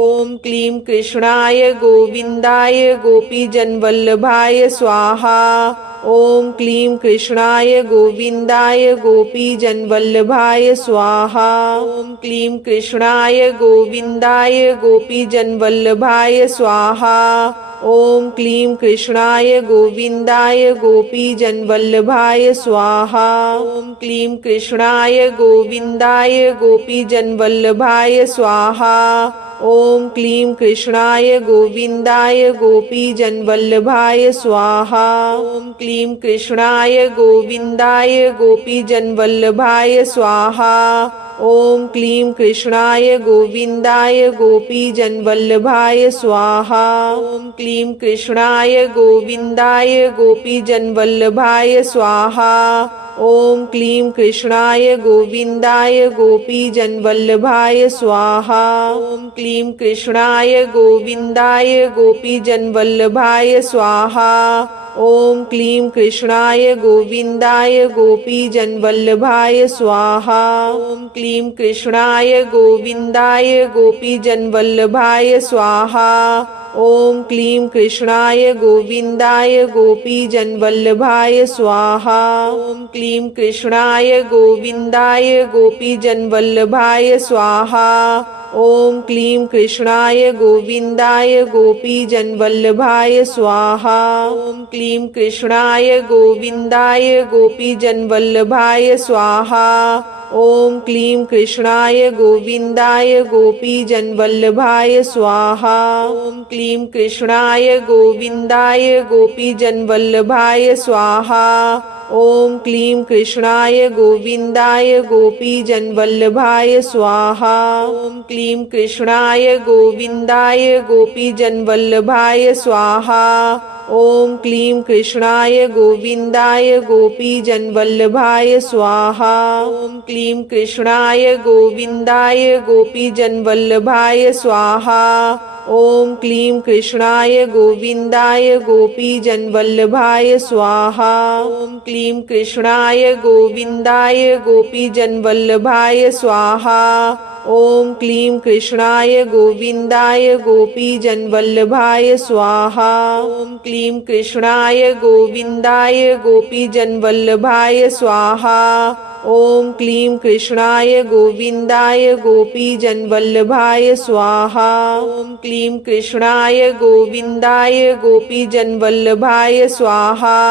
ओम क्लीं कृष्णाय गोविंदाय गोपीजनवल्लभाय स्वाहा। ओम क्लीं कृष्णाय गोविंदाय गोपीजनवल्लभाय स्वाहा। ओम क्लीं कृष्णाय गोविंदाय गोपीजनवल्लभाय स्वाहा। ओम क्लीं कृष्णाय गोविंदाय गोपीजनवल्लभाय स्वाहा। ओम क्लीं कृष्णाय गोविंदाय गोपीजनवल्लभाय स्वाहा। ओम क्लीं कृष्णाय गोविंदाय गोपीजनवल्लभाय स्वाहा। ओम क्लीं कृष्णाय गोविंदाय गोपीजनवल्लभाय स्वाहा। ओम क्लीं कृष्णाय गोविंदाय गोपीजनवल्लभाय स्वाहा। ओम क्लीं कृष्णाय गोविंदाय गोपीजनवल्लभाय स्वाहा। ओम क्लीं कृष्णाय गोविंदाय गोपीजनवल्लभाय स्वाहा। ओम क्लीं कृष्णाय गोविंदाय गोपीजनवल्लभाय स्वाहा। ओम क्लीं कृष्णाय गोविंदाय गोपीजनवल्लभाय स्वाहा। ओम क्लीं कृष्णाय गोविंदाय गोपीजनवल्लभाय स्वाहा। ओम क्लीं कृष्णाय गोविंदाय गोपीजनवल्लभाय स्वाहा। ओम क्लीं कृष्णाय गोविंदाय गोपीजनवल्लभाय स्वाहा। ओम क्लीं कृष्णाय गोविंदाय गोपीजनवल्लभाय स्वाहा। ओम क्लीं कृष्णाय गोविंदाय गोपीजनवल्लभाय स्वाहा। ओम क्लीं कृष्णाय गोविंदाय गोपीजनवल्लभाय स्वाहा। ओम क्लीं कृष्णाय गोविंदाय गोपीजनवल्लभाय स्वाहा। ओम क्लीं कृष्णाय गोविंदाय गोपीजनवल्लभाय स्वाहा। ओम क्लीं कृष्णाय गोविंदाय गोपीजनवल्लभाय स्वाहा। ओम क्लीं कृष्णाय गोविंदाय गोपीजनवल्लभाय स्वाहा। ओम क्लीं कृष्णाय गोविंदाय गोपीजनवल्लभाय स्वाहा। ओम क्लीं कृष्णाय गोविंदाय गोपीजनवल्लभाय स्वाहा। ओम क्लीं कृष्णाय गोविंदाय गोपीजनवल्लभाय स्वाहा। ओम क्लीं कृष्णाय गोविंदाय गोपीजनवल्लभाय स्वाहा। ओम क्लीं कृष्णाय गोविंदाय गोपीजनवल्लभाय स्वाहा। ओम क्लीं कृष्णाय गोविंदाय गोपीजनवल्लभाय स्वाहा। ओम क्लीं कृष्णाय गोविंदाय गोपीजनवल्लभाय स्वाहा।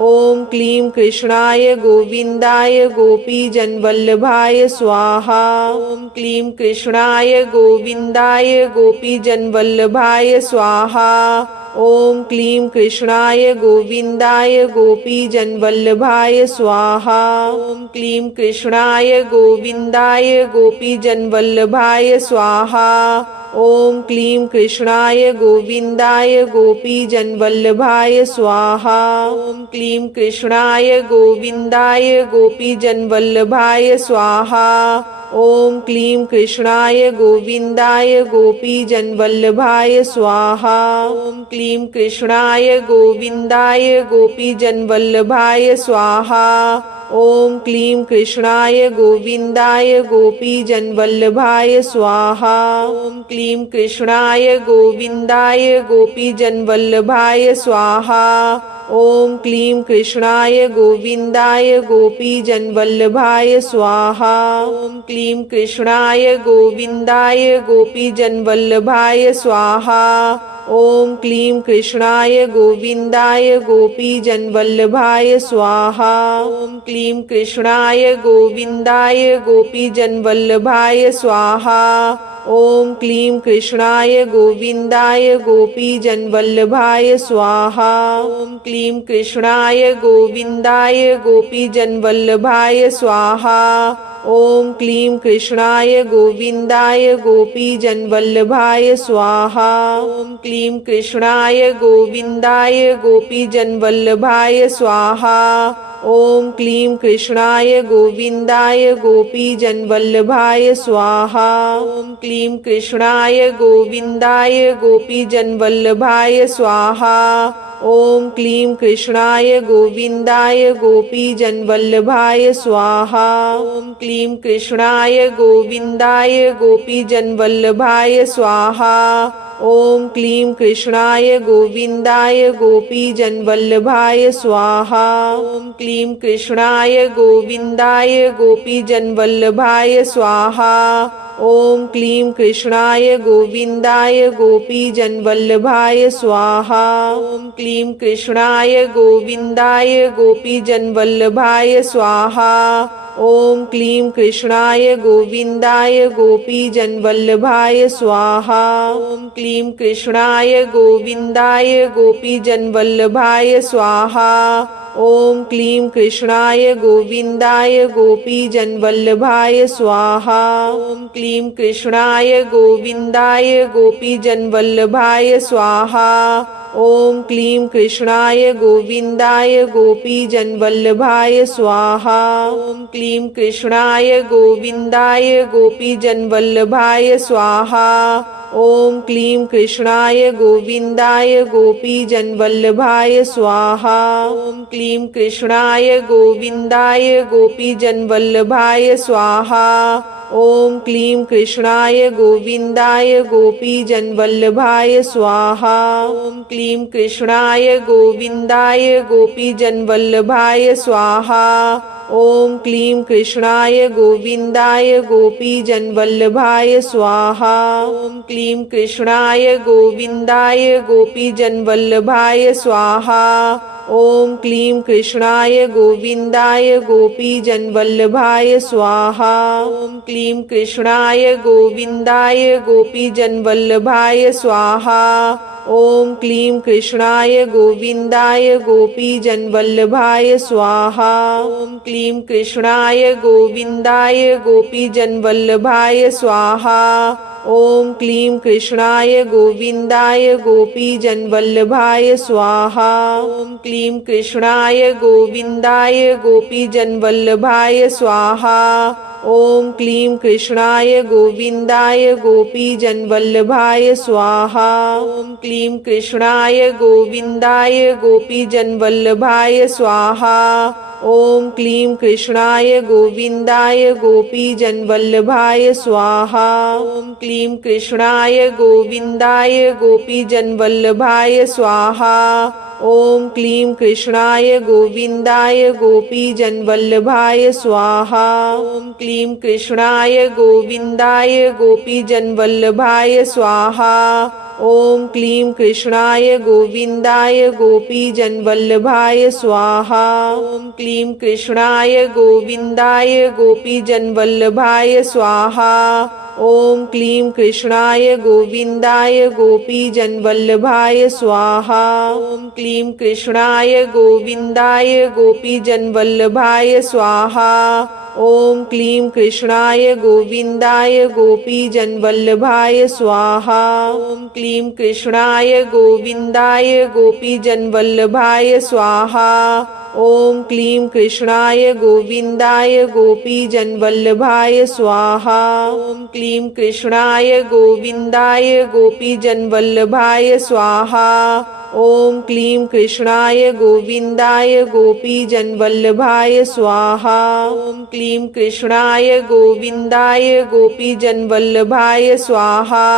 ओम क्लीं कृष्णाय गोविंदाय गोपीजनवल्लभाय स्वाहा। ओम क्लीं कृष्णाय गोविंदाय गोपीजनवल्लभाय स्वाहा। ओम क्लीं कृष्णाय गोविंदाय गोपीजनवल्लभाय स्वाहा। ओम क्लीं कृष्णाय गोविंदाय गोपीजनवल्लभाय स्वाहा। ओम क्लीं कृष्णाय गोविंदाय गोपीजनवल्लभाय स्वाहा। ओम क्लीं कृष्णाय गोविंदाय गोपीजनवल्लभाय स्वाहा। ओम क्लीं कृष्णाय गोविंदाय गोपीजनवल्लभाय स्वाहा। ओम क्लीं कृष्णाय गोविंदाय गोपीजनवल्लभाय स्वाहा। ओम क्लीं कृष्णाय गोविंदाय गोपीजनवल्लभाय स्वाहा। ओम क्लीं कृष्णाय गोविंदाय गोपीजनवल्लभाय स्वाहा। ओम क्लीं कृष्णाय गोविंदाय गोपीजनवल्लभाय स्वाहा। ओम क्लीं कृष्णाय गोविंदाय गोपीजनवल्लभाय स्वाहा। ओम क्लीं कृष्णाय गोविंदाय गोपीजनवल्लभाय स्वाहा। ओम क्लीं कृष्णाय गोविंदाय गोपीजनवल्लभाय स्वाहा। ओम क्लीं कृष्णाय गोविंदाय गोपीजनवल्लभाय स्वाहा। ओम क्लीं कृष्णाय गोविंदाय गोपीजनवल्लभाय स्वाहा। ओम क्लीं कृष्णाय गोविंदाय गोपीजनवल्लभाय स्वाहा। ओम क्लीं कृष्णाय गोविंदाय गोपीजनवल्लभाय स्वाहा। ओम क्लीं कृष्णाय गोविंदाय गोपीजनवल्लभाय स्वाहा। ओम क्लीं कृष्णाय गोविंदाय गोपीजनवल्लभाय स्वाहा। ओम क्लीं कृष्णाय गोविंदाय गोपीजनवल्लभाय स्वाहा। ओम क्लीं कृष्णाय गोविंदाय गोपीजनवल्लभाय स्वाहा। ओम क्लीं कृष्णाय गोविंदाय गोपीजनवल्लभाय स्वाहा। ओम क्लीं कृष्णाय गोविंदाय गोपीजनवल्लभाय स्वाहा। ओम क्लीं कृष्णाय गोविंदाय गोपीजनवल्लभाय स्वाहा। ओम क्लीं कृष्णाय गोविंदाय गोपीजनवल्लभाय स्वाहा। ओम क्लीं कृष्णाय गोविंदाय गोपीजनवल्लभाय स्वाहा। ओम क्लीं कृष्णाय गोविंदाय गोपीजनवल्लभाय स्वाहा। ओम क्लीं कृष्णाय गोविंदाय गोपीजनवल्लभाय स्वाहा। ओम क्लीं कृष्णाय गोविंदाय गोपीजनवल्लभाय स्वाहा। ओम क्लीं कृष्णाय गोविंदाय गोपीजनवल्लभाय स्वाहा। ओम क्लीं कृष्णाय गोविंदाय गोपीजनवल्लभाय स्वाहा। ओम क्लीं कृष्णाय गोविंदाय गोपीजनवल्लभाय स्वाहा। ओम क्लीं कृष्णाय गोविंदाय गोपीजनवल्लभाय स्वाहा। ओम क्लीं कृष्णाय गोविंदाय गोपीजनवल्लभाय स्वाहा। ओम क्लीं कृष्णाय गोविंदाय गोपीजनवल्लभाय स्वाहा। ओम क्लीं कृष्णाय गोविंदाय गोपीजनवल्लभाय स्वाहा। ओम क्लीं कृष्णाय गोविंदाय गोपीजनवल्लभाय स्वाहा। ओम क्लीं कृष्णाय गोविंदाय गोपीजनवल्लभाय स्वाहा। ओम क्लीं कृष्णाय गोविंदाय गोपीजनवल्लभाय स्वाहा। ओम क्लीं कृष्णाय गोविंदाय गोपीजनवल्लभाय स्वाहा। ओम क्लीं कृष्णाय गोविंदाय गोपीजनवल्लभाय स्वाहा। ओम क्लीं कृष्णाय गोविंदाय गोपीजनवल्लभाय स्वाहा। ओम क्लीं कृष्णाय गोविंदाय गोपीजनवल्लभाय स्वाहा। ओम क्लीं कृष्णाय गोविंदाय गोपीजनवल्लभाय स्वाहा। ओम क्लीं कृष्णाय गोविंदाय गोपीजनवल्लभाय स्वाहा। ओम क्लीं कृष्णाय गोविंदाय गोपीजनवल्लभाय स्वाहा। ओम क्लीं कृष्णाय गोविंदाय गोपीजनवल्लभाय स्वाहा। ओम क्लीं कृष्णाय गोविंदाय गोपीजनवल्लभाय स्वाहा। ओम क्लीं कृष्णाय गोविंदाय गोपीजनवल्लभाय स्वाहा। ओम क्लीं कृष्णाय गोविंदाय गोपीजनवल्लभाय स्वाहा। ओम क्लीं कृष्णाय गोविंदाय गोपीजनवल्लभाय स्वाहा। ओम क्लीं कृष्णाय गोविंदाय गोपीजनवल्लभाय स्वाहा। ओम क्लीं कृष्णाय गोविंदाय गोपीजनवल्लभाय स्वाहा। ओम क्लीं कृष्णाय गोविंदाय गोपीजनवल्लभाय स्वाहा। ओम क्लीं कृष्णाय गोविंदाय गोपीजनवल्लभाय स्वाहा। ओम क्लीं कृष्णाय गोविंदाय गोपीजनवल्लभाय स्वाहा। ओम क्लीं कृष्णाय गोविंदाय गोपीजनवल्लभाय स्वाहा। ओम क्लीं कृष्णाय गोविंदाय गोपीजनवल्लभाय स्वाहा। ओम क्लीं कृष्णाय गोविंदाय गोपीजनवल्लभाय स्वाहा।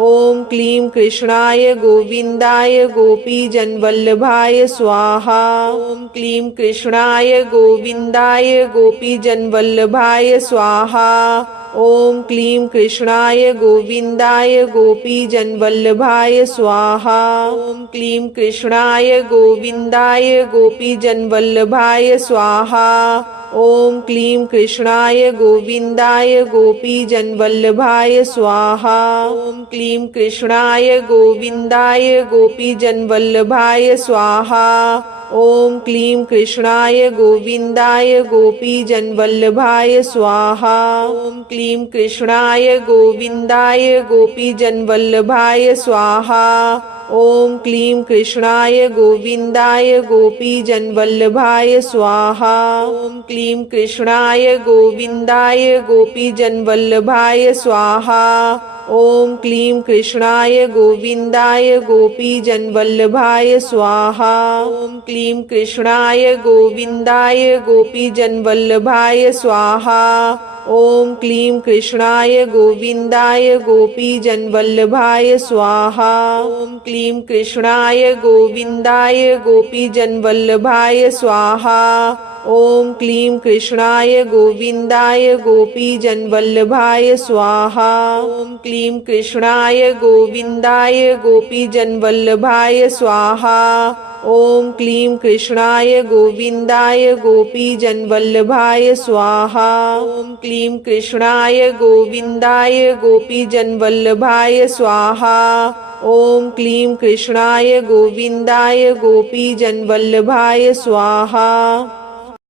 ओम क्लीं कृष्णाय गोविंदाय गोपीजनवल्लभाय स्वाहा। ओम क्लीं कृष्णाय गोविंदाय गोपीजनवल्लभाय स्वाहा। ओम क्लीं कृष्णाय गोविंदाय गोपीजनवल्लभाय स्वाहा। ओम क्लीं कृष्णाय गोविंदाय गोपीजनवल्लभाय स्वाहा। ओम क्लीं कृष्णाय गोविंदाय गोपीजनवल्लभाय स्वाहा। ओम क्लीं कृष्णाय गोविंदाय गोपीजनवल्लभाय स्वाहा। ओम क्लीं कृष्णाय गोविंदाय गोपीजनवल्लभाय स्वाहा। ओम क्लीं कृष्णाय गोविंदाय गोपीजनवल्लभाय स्वाहा। ओम क्लीं कृष्णाय गोविंदाय गोपीजनवल्लभाय स्वाहा। ओम क्लीं कृष्णाय गोविंदाय गोपीजनवल्लभाय स्वाहा। ओम क्लीं कृष्णाय गोविंदाय गोपीजनवल्लभाय स्वाहा। ओम क्लीं कृष्णाय गोविंदाय गोपीजनवल्लभाय स्वाहा। ओम क्लीं कृष्णाय गोविंदाय गोपीजनवल्लभाय स्वाहा। ओम क्लीं कृष्णाय गोविंदाय गोपीजनवल्लभाय स्वाहा। ओम क्लीं कृष्णाय गोविंदाय गोपीजनवल्लभाय स्वाहा। ओम क्लीं कृष्णाय गोविंदाय गोपीजनवल्लभाय स्वाहा। ओम क्लीं कृष्णाय गोविंदाय गोपीजनवल्लभाय स्वाहा। ओम क्लीं कृष्णाय गोविंदाय गोपीजनवल्लभाय स्वाहा। ओम क्लीं कृष्णाय गोविंदाय गोपीजनवल्लभाय स्वाहा।